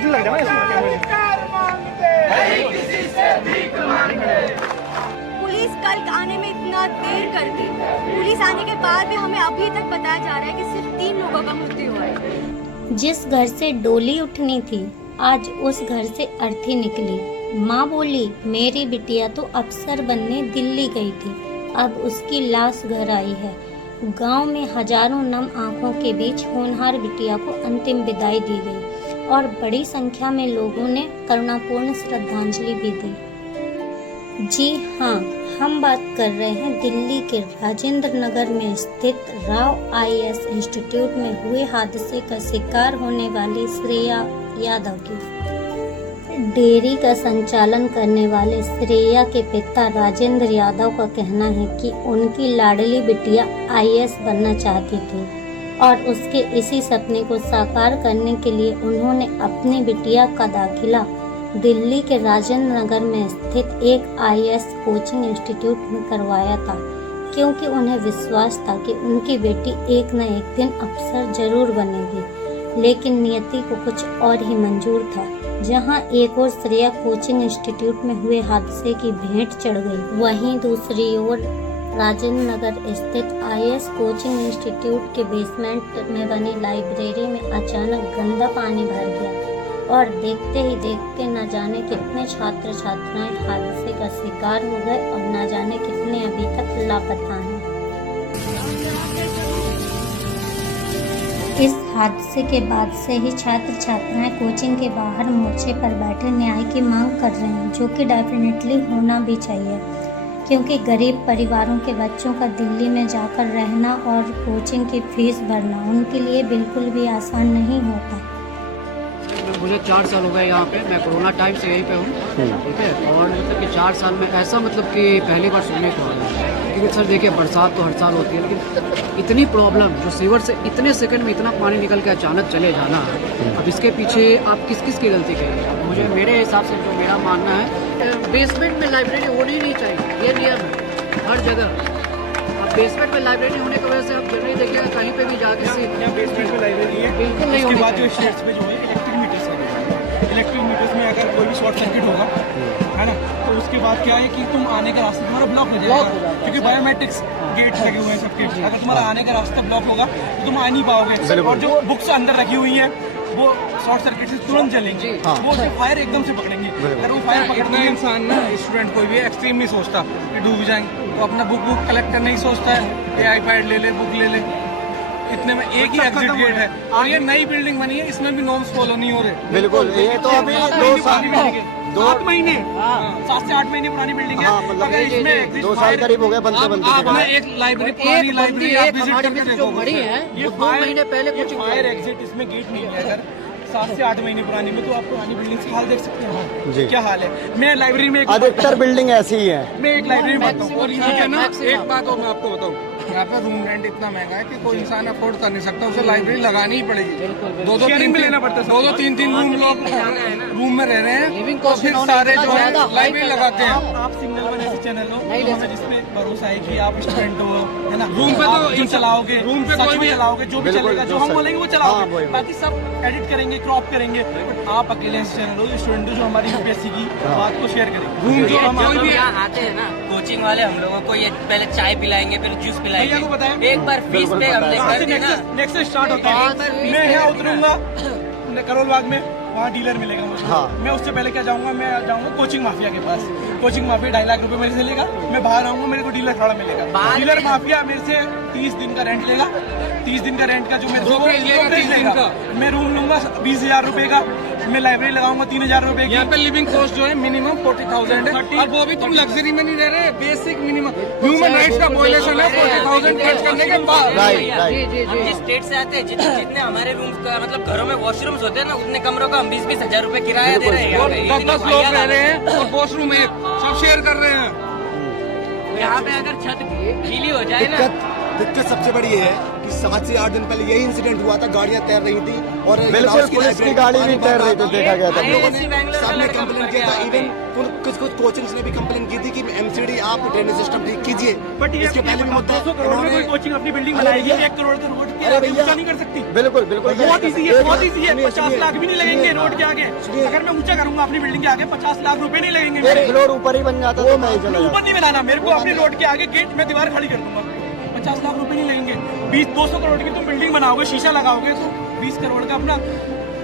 मुझे लग रहा है पुलिस कल आने में इतना देर कर दी। पुलिस आने के बाद भी हमें अभी तक बताया जा रहा है कि सिर्फ 3 लोगों का मृत्यु हुआ है। जिस घर से डोली उठनी थी, आज उस घर से अर्थी निकली। माँ बोली, मेरी बिटिया तो अफसर बनने दिल्ली गई थी, अब उसकी लाश घर आई है। गांव में हजारों नम आंखों के बीच होनहार बिटिया को अंतिम विदाई दी गई और बड़ी संख्या में लोगों ने करुणापूर्ण श्रद्धांजलि भी दी। जी हाँ, हम बात कर रहे हैं दिल्ली के राजेंद्र नगर में स्थित राव आईएएस इंस्टीट्यूट में हुए हादसे का शिकार होने वाली श्रेया यादव की। डेयरी का संचालन करने वाले श्रेया के पिता राजेंद्र यादव का कहना है कि उनकी लाडली बिटिया आईएएस बनना चाहती थी और उसके इसी सपने को साकार करने के लिए उन्होंने अपनी बिटिया का दाखिला दिल्ली के राजेंद्र नगर में स्थित एक आईएएस कोचिंग इंस्टीट्यूट में करवाया था, क्योंकि उन्हें विश्वास था कि उनकी बेटी एक न एक दिन अफसर जरूर बनेगी। लेकिन नियति को कुछ और ही मंजूर था। जहां एक ओर श्रेया कोचिंग इंस्टीट्यूट में हुए हादसे की भेंट चढ़ गई, वहीं दूसरी ओर राजेंद्र नगर स्थित आईएएस कोचिंग इंस्टीट्यूट के बेसमेंट में बनी लाइब्रेरी में अचानक गंदा पानी भर गया और देखते ही देखते न जाने कितने छात्र छात्राएं हादसे का शिकार हो गए और न जाने कितने अभी तक लापता हैं। इस हादसे के बाद से ही छात्र छात्राएं कोचिंग के बाहर मोर्चे पर बैठे न्याय की मांग कर रहे हैं, जो कि डेफिनेटली होना भी चाहिए, क्योंकि गरीब परिवारों के बच्चों का दिल्ली में जाकर रहना और कोचिंग की फीस भरना उनके लिए बिल्कुल भी आसान नहीं होता। मुझे 4 साल हो गए यहाँ पे, मैं कोरोना टाइम से यहीं पे हूँ, ठीक है। और मतलब कि 4 साल में ऐसा मतलब कि पहली बार सुनने को आया, क्योंकि सर देखिए बरसात तो हर साल होती है, लेकिन इतनी प्रॉब्लम जो सीवर से इतने सेकंड में इतना पानी निकल के अचानक चले जाना, अब इसके पीछे आप किस किस की गलती करेंगे? मुझे मेरे हिसाब से जो मेरा मानना है, बेसमेंट में लाइब्रेरी होनी ही नहीं चाहिए, ये नियम है हर जगह। अब बेसमेंट में लाइब्रेरी होने की वजह से आप जनरली देखिएगा कहीं पे भी जाके बेसमेंट में लाइब्रेरी है, बिल्कुल नहीं होनी चाहिए। इलेक्ट्रिक मीटर्स में अगर कोई भी शॉर्ट सर्किट होगा, है ना, तो उसके बाद क्या है कि तुम आने का रास्ता तुम्हारा ब्लॉक हो जाएगा, क्योंकि बायोमेट्रिक्स गेट लगे हुए हैं सबके। अगर तुम्हारा आने का रास्ता ब्लॉक होगा तो तुम आ नहीं पाओगे, और जो बुक्स अंदर रखी हुई हैं वो शॉर्ट सर्किट से तुरंत जलेंगे, वो फायर एकदम से पकड़ेंगे। अगर वो फायर पकड़ना इंसान ना, स्टूडेंट कोई भी एक्सट्रीम नहीं सोचता कि डूब जाएंगे, तो अपना बुक कलेक्ट करने ही सोचता है कि आईपैड ले ले, बुक ले ले। इतने में एक ही एग्जिट गेट है और ये नई बिल्डिंग बनी है, इसमें भी नॉर्म्स फॉलो नहीं हो रहे। बिल्कुल, ये तो अभी 7 महीने 7 से 8 महीने पुरानी बिल्डिंग है। अगर इसमें 2 साल करीब हो गए बनते आपने एक लाइब्रेरी पुरानी लाइब्रेरी आप विजिट करके जो बड़ी है, ये 2 महीने पहले कुछ फायर एग्जिट इसमें गेट नहीं है। अगर 7 से 8 महीने पुरानी में, तो आप पुरानी बिल्डिंग का हाल देख सकते हैं क्या हाल है। मैं लाइब्रेरी में अधिकतर बिल्डिंग ऐसी ही है। मैं एक लाइब्रेरी में बताऊँ, और ये क्या ना, एक बात और मैं आपको बताऊँ, यहाँ पे रूम रेंट इतना महंगा है कि कोई इंसान अफोर्ड कर नहीं सकता, उसे लाइब्रेरी लगानी ही पड़ेगी। 2-2 लेना पड़ता है, 2-2 रूम लोग रूम में रह रहे हैं, तो फिर सारे जो है लाइब्रेरी लगाते हैं। आप सिंगल वन ऐसे चैनल हो जिसमें भरोसा है कि आप स्टूडेंट हो, है ना, रूम पे तो जो चलाओगे, रूम पे कोई भी चलाओगे, जो भी चलेगा, जो हम बोलेंगे वो चलाओगे, बाकी सब एडिट करेंगे, क्रॉप करेंगे। आप अकेले ऐसे चैनल हो, स्टूडेंट हो, जो हमारी यूपीएससी की बात को शेयर करेंगे। रूम जो हम आते हैं ना कोचिंग वाले, हम लोगों को ये पहले चाय पिलाएंगे, फिर जूस पिलाएंगे, एक बार फीस पे हमने कर दी ना, नेक्स्ट स्टार्ट होता है। मैं यहाँ उतरूंगा करोल बाग में, वहाँ डीलर मिलेगा मुझे। मैं उससे पहले क्या जाऊँगा, मैं जाऊँगा कोचिंग माफिया के पास। कोचिंग माफिया 2.5 लाख रुपए मेरे से लेगा, मैं बाहर आऊँगा, मेरे को डीलर खड़ा मिलेगा। डीलर माफिया मेरे से 30 दिन का रेंट लेगा, 30 दिन का रेंट का जो मेरे लेगा, मैं रूम लूंगा 20,000 रुपए का, मैं लाइब्रेरी लगाऊंगा 3,000 रुपए की। यहाँ पे लिविंग कॉस्ट जो है मिनिमम 40,000 है, और वो भी तुम लग्जरी में नहीं रह रहे, बेसिक मिनिमम ह्यूमन राइट्स का वायलेशन है 40,000 खर्च करने के बाद। हम जिस स्टेट से आते हैं, जितने हमारे रूम का मतलब घरों में वॉशरूम्स होते हैं ना, उतने कमरों का हम 20-20 हजार रुपए किराया दे रहे हैं। 10 लोग रह रहे हैं और वॉशरूम एक, सब शेयर कर रहे हैं। यहाँ पे अगर छत गीली हो जाए ना, दिक्कत सबसे बड़ी है कि अभी 7 से 8 दिन पहले यही इंसिडेंट हुआ था, गाड़ियां तैर रही थी और बिल्कुल पुलिस की गाड़ी भी तैर रही थी, देखा गया था। हम लोगों ने सबने कंप्लेन किया था, इवन कुछ कोचिंग्स ने भी कंप्लेन की थी कि एमसीडी आप ड्रेनेज सिस्टम ठीक कीजिए। बट ये इसके पहले भी मुद्दा 200 करोड़ में कोई कोचिंग अपनी बिल्डिंग बनाएगी, 1 करोड़ का रोड के आगे ऊंचा नहीं कर सकती। बिल्कुल बिल्कुल बहुत इजी है, बहुत इजी है। 50 लाख भी नहीं लगेंगे रोड के आगे। अगर मैं ऊंचा करूंगा अपनी बिल्डिंग के आगे 50 लाख रुपए नहीं लगेंगे। 1 फ्लोर ऊपर ही बन जाता, वो मैं चला ऊपर नहीं बनाना, मेरे को अपनी रोड के आगे गेट में दीवार खड़ी कर दूंगा, 50 लाख रुपए नहीं लगेंगे। 200 करोड़ की तुम बिल्डिंग बनाओगे, शीशा लगाओगे तो 20 करोड़ का अपना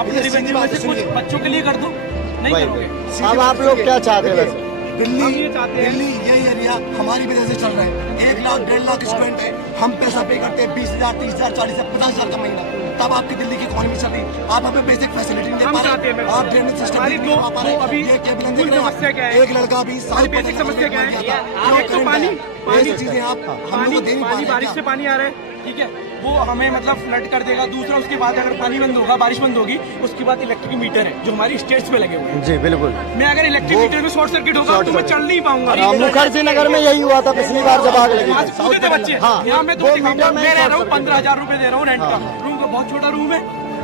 अपने रेवेन्यू में से कुछ बच्चों के लिए कर दो, नहीं करोगे। अब आप लोग क्या चाहते हैं वैसे? दिल्ली यही एरिया हमारी वजह से चल रहा है। 1 लाख 1.5 लाख स्टूडेंट है, हम पैसा पे करते हैं 20,000 30,000 40,000 50,000 का महीना, तब आपकी दिल्ली की इकोनॉमी चल रही है। आप हमें बेसिक फैसिलिटी नहीं दे पा रहे, आप ड्रेनेज सिस्टम नहीं दे पा रहे। ये केबल देख रहे हैं, एक लड़का भी साल बेसिक समस्या क्या है? एक तो पानी चीजें आप हम लोग को दे नहीं पा रहे। बारिश से पानी आ रहा है, ठीक है, वो हमें मतलब फ्लड कर देगा। दूसरा उसके बाद अगर पानी बंद होगा, बारिश बंद होगी, उसके बाद इलेक्ट्रिक मीटर है जो हमारी स्टेट्स पे लगे हुए हैं। जी बिल्कुल। मैं अगर इलेक्ट्रिक मीटर में शॉर्ट सर्किट होगा तो मैं चढ़ नहीं पाऊंगा। मुखर्जी नगर में यही हुआ था पिछली बार जब आग लगी आज कूदे थे बच्चे। हाँ, यहाँ मैं वो मीटर में मैं रह रहा हूँ, शॉर्ट 15,000 रुपए दे रहा हूँ रेंट का। रूम का बहुत छोटा रूम है,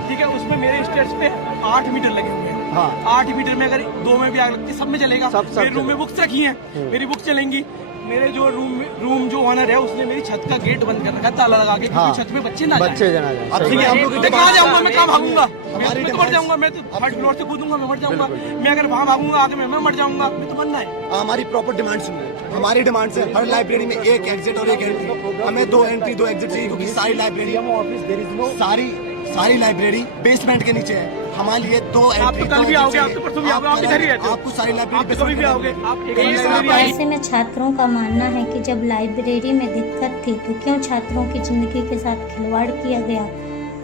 ठीक है, उसमें मेरे स्टेट्स पे 8 मीटर लगे हुए हैं। हाँ। 8 मीटर में अगर 2 में भी आग लगती है, सब में चलेगा। मेरे रूम में बुक्स रखी हैं, मेरी बुक्स चलेंगी। मेरे जो रूम जो ओनर है उसने मेरी छत का गेट बंद कर रखा है, ताला लगा के, क्योंकि छत पे बच्चे ना बच्चे जाएं। जना अब ठीक है, हम लोग मैं कहाँ जाऊंगा, मैं कहाँ भागूंगा? मैं तो मर जाऊंगा, मैं तो 3rd फ्लोर से कूदूंगा, मैं मर जाऊंगा। मैं अगर वहाँ भागूंगा आगे मैं मर जाऊंगा, मैं तो मरना है। हमारी प्रॉपर डिमांड सुनिए। हमारी डिमांड है हर लाइब्रेरी में 1 एग्जिट और 1 एंट्री। हमें 2 एंट्री 2 एग्जिट चाहिए, क्योंकि सारी लाइब्रेरी सारी लाइब्रेरी बेसमेंट के नीचे है। हमारे लिए 2 एंट्री। आप तो कल भी आओगे, आप तो परसों भी आओगे, आप इधर ही रहते हो। आपको सारी आप तो कभी भी आओगे, आप एक ऐसे में छात्रों का मानना है कि जब लाइब्रेरी में दिक्कत थी तो क्यों छात्रों की जिंदगी के साथ खिलवाड़ किया गया,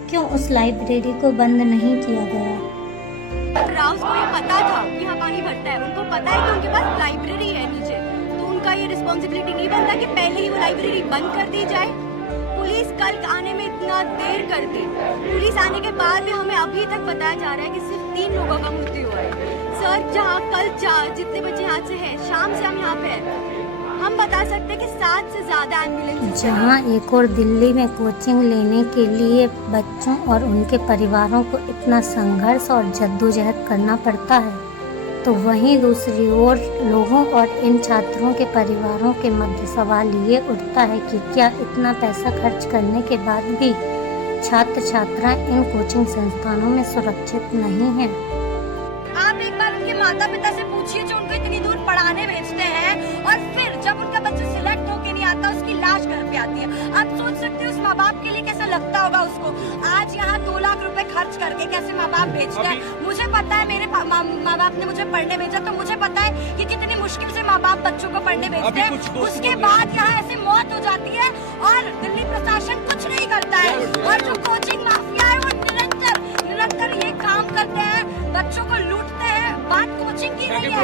क्यों उस लाइब्रेरी को बंद नहीं किया गया। राउस को ये पता था कि यहाँ पानी भरता है, उनको पता है कि उनके पास लाइब्रेरी है नीचे, तो उनका ये रिस्पॉन्सिबिलिटी नहीं बनता कि पहले ही वो लाइब्रेरी बंद कर दी जाए। पुलिस कल आने में इतना देर कर दी, पुलिस आने के बाद भी हमें अभी तक बताया जा रहा है कि सिर्फ 3 लोगों का मृत्यु हुआ है। सर, जहाँ कल जितने बच्चे यहाँ से हैं, शाम से हम यहाँ पे हैं, हम बता सकते हैं कि 7 से ज्यादा एम्बुलेंस। जहाँ एक और दिल्ली में कोचिंग लेने के लिए बच्चों और उनके परिवारों को इतना संघर्ष और जद्दोजहद करना पड़ता है, तो वहीं दूसरी ओर लोगों और इन छात्रों के परिवारों के मध्य सवाल ये उठता है कि क्या इतना पैसा खर्च करने के बाद भी छात्र छात्राएं इन कोचिंग संस्थानों में सुरक्षित नहीं हैं। आप एक बार उनके माता पिता से पूछिए जो उनको इतनी दूर पढ़ाने भेजते हैं, और फिर जब उनका बच्चा सिलेक्ट होके नहीं आता, उसकी लाश घर पे आती है। आप सोच सकते हो उस माँ बाप के लिए कैसा लगता होगा उसको। आज यहाँ 2 लाख रुपए खर्च करके कैसे माँ बाप भेजते हैं। मुझे पता है, मेरे माँ बाप ने मुझे पढ़ने भेजा, तो मुझे पता है कि कितनी मुश्किल से माँ बाप बच्चों को पढ़ने भेजते हैं। उसके बाद यहाँ ऐसी मौत हो जाती है और दिल्ली प्रशासन कुछ नहीं करता है। और जो कोचिंग माफिया है वो निरंतर ये काम करते हैं, बच्चों को लूटते हैं। बात कोचिंग की नहीं है,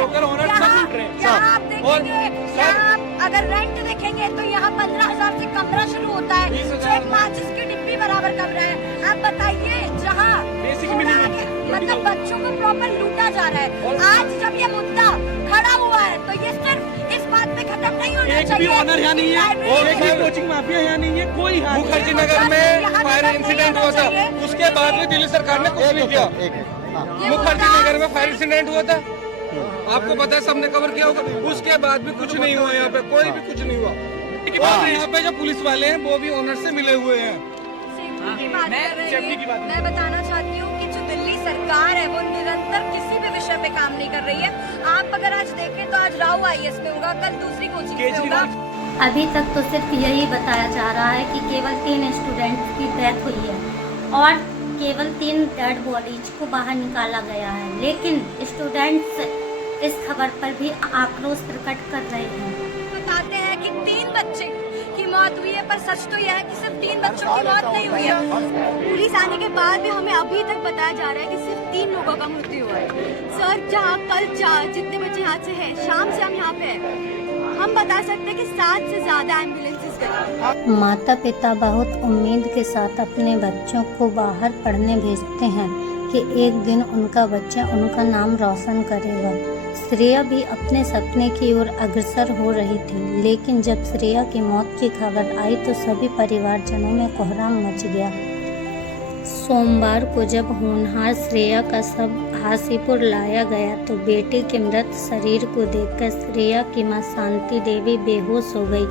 यहाँ आप देखेंगे, यहाँ आप अगर रेंट देखेंगे तो यहाँ 15,000 से कमरा शुरू होता है, जो एक माचिस की डिब्बी बराबर कमरा है। आप बताइए, जहाँ मतलब बच्चों को प्रॉपर लूटा जा रहा है। आज जब ये मुद्दा खड़ा हुआ है तो ये सिर्फ इस बात पे खत्म नहीं होना चाहिए। एक भी ऑनर यहाँ नहीं है और एक भी कोचिंग माफिया यहाँ नहीं है, कोई। मुखर्जी नगर में फायर इंसिडेंट हुआ था, उसके बाद में दिल्ली सरकार ने कुछ नहीं किया। मुखर्जी नगर में फायर इंसिडेंट हुआ था, आपको पता है, सबने कवर किया होगा। उसके बाद भी कुछ नहीं हुआ, यहाँ पे कोई भी कुछ नहीं हुआ। यहाँ पे जो पुलिस वाले हैं वो भी ओनर से मिले हुए हैं। मैं बताना चाहती हूँ कि जो दिल्ली सरकार है वो निरंतर किसी भी विषय पे काम नहीं कर रही है। आप अगर आज देखें तो आज राव IAS पे होगा, कल दूसरी कोचिंग पे होगा। अभी तक तो सिर्फ यही बताया जा रहा है कि केवल 3 स्टूडेंट्स की डेथ हुई है और केवल 3 डेड बॉडीज को बाहर निकाला गया है, लेकिन स्टूडेंट्स इस खबर पर भी आक्रोश प्रकट कर रहे हैं। बताते हैं कि 3 बच्चे की मौत हुई है, पर सच तो यह है कि सिर्फ 3 बच्चों की मौत नहीं हुई है। पुलिस आने के बाद भी हमें अभी तक बताया जा रहा है कि सिर्फ 3 लोगों का मृत्यु हुआ है। सर, जहाँ कल जितने बच्चे यहाँ से हैं, शाम से हम यहाँ पे हैं, हम बता सकते हैं कि 7 से ज्यादा एम्बुलेंसेस गए। माता पिता बहुत उम्मीद के साथ अपने बच्चों को बाहर पढ़ने भेजते हैं कि एक दिन उनका बच्चा उनका नाम रोशन करेगा, श्रेया भी अपने सपने की ओर अग्रसर हो रही थी, लेकिन जब श्रेया की मौत की खबर आई तो सभी परिवारजनों में कोहराम मच गया। सोमवार को जब होनहार श्रेया का शव हाजीपुर लाया गया तो बेटी के मृत शरीर को देखकर श्रेया की मां शांति देवी बेहोश हो गई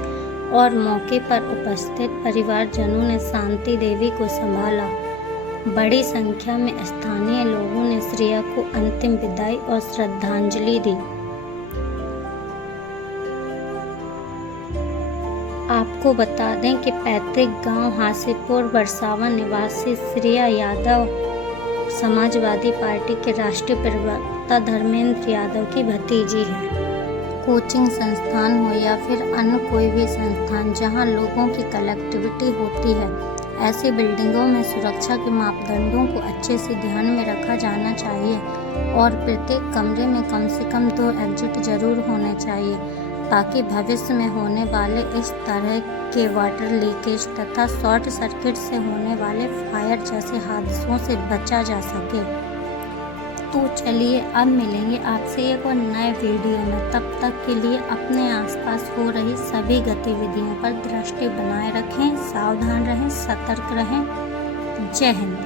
और मौके पर उपस्थित परिवारजनों ने शांति देवी को संभाला। बड़ी संख्या में स्थानीय लोगों ने श्रेया को अंतिम विदाई और श्रद्धांजलि दी। आपको बता दें कि पैतृक गांव हाजीपुर बरसावा निवासी श्रेया यादव समाजवादी पार्टी के राष्ट्रीय प्रवक्ता धर्मेंद्र यादव की भतीजी है। कोचिंग संस्थान हो या फिर अन्य कोई भी संस्थान जहां लोगों की कलेक्टिविटी होती है, ऐसी बिल्डिंगों में सुरक्षा के मापदंडों को अच्छे से ध्यान में रखा जाना चाहिए और प्रत्येक कमरे में कम से कम 2 एग्जिट जरूर होने चाहिए ताकि भविष्य में होने वाले इस तरह के वाटर लीकेज तथा शॉर्ट सर्किट से होने वाले फायर जैसे हादसों से बचा जा सके। तो चलिए अब मिलेंगे आपसे एक और नए वीडियो में। तब तक के लिए अपने आसपास हो रही सभी गतिविधियों पर दृष्टि बनाए रखें, सावधान रहें, सतर्क रहें। जय हिंद।